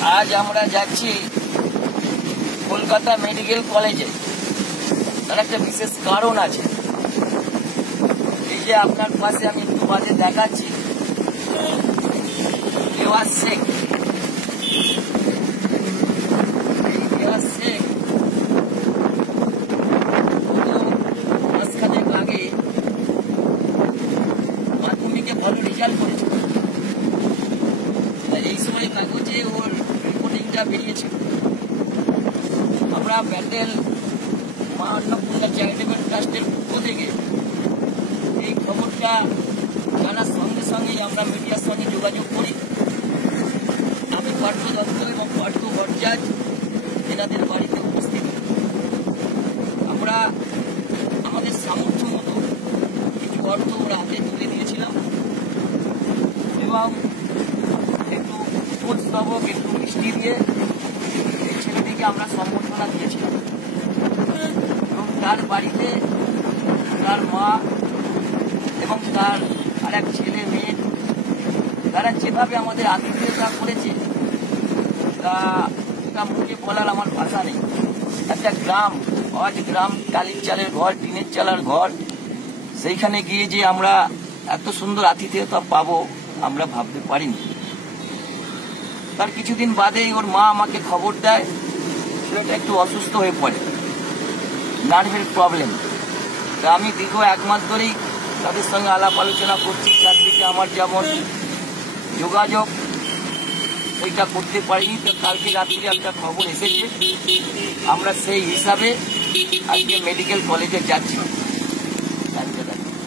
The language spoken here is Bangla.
আজ আমরা যাচ্ছি কলকাতা মেডিকেল কলেজে। তার একটা বিশেষ কারণ আছে। এই যে আপনার পাশে আমি একটু বাদে দেখাচ্ছি, দেওয়াজ শেখ। এই দেওয়াজ শেখ মাসখানেক আগে মাধ্যমিকে ভালো রেজাল্ট করেছে। এই সময় কাগজে ওর রিপোর্টিংটা বেরিয়েছিল। আমরা ব্যান্ডেল মা অন্নপূর্ণা চ্যারিটেবল ট্রাস্টের পক্ষ থেকে এই খবরটা জানার সঙ্গে সঙ্গেই আমরা মিডিয়ার সঙ্গে যোগাযোগ করি। আমি পার্থ দত্ত এবং পার্থ ভট্টাচার্য এনাদের বাড়িতে উপস্থিত। আমরা আমাদের সামর্থ্য মতো কিছু অর্থ ওরা হাতে তুলে দিয়েছিলাম এবং একটু উপস্থাপক একটু মিষ্টি দিয়ে এই ছেলেটিকে আমরা সম্বর্ধনা দিয়েছিলাম। এবং তার বাড়িতে তার মা এবং তার আর এক ছেলে মেয়ে, তারা যেভাবে আমাদের আতিথেয়তা করেছে তা মুখে বলার আমার ভাষা নেই। একটা গ্রাম, আজ গ্রাম টালির চালের ঘর, টিনের চালার ঘর, সেইখানে গিয়ে যে আমরা এত সুন্দর আতিথেয়তা পাবো আমরা ভাবতে পারিনি। তার কিছুদিন বাদেই ওর মা আমাকে খবর দেয় ছেলেটা একটু অসুস্থ হয়ে পড়ে, নার্ভের প্রবলেম। তা আমি দীর্ঘ 1 মাস ধরেই তাদের সঙ্গে আলাপ আলোচনা করছি। চারদিকে আমার যেমন যোগাযোগ ওইটা করতে পারিনি। তো কালকে রাত্রে একটা খবর এসেছে, আমরা সেই হিসাবে আজকে মেডিকেল কলেজে যাচ্ছি।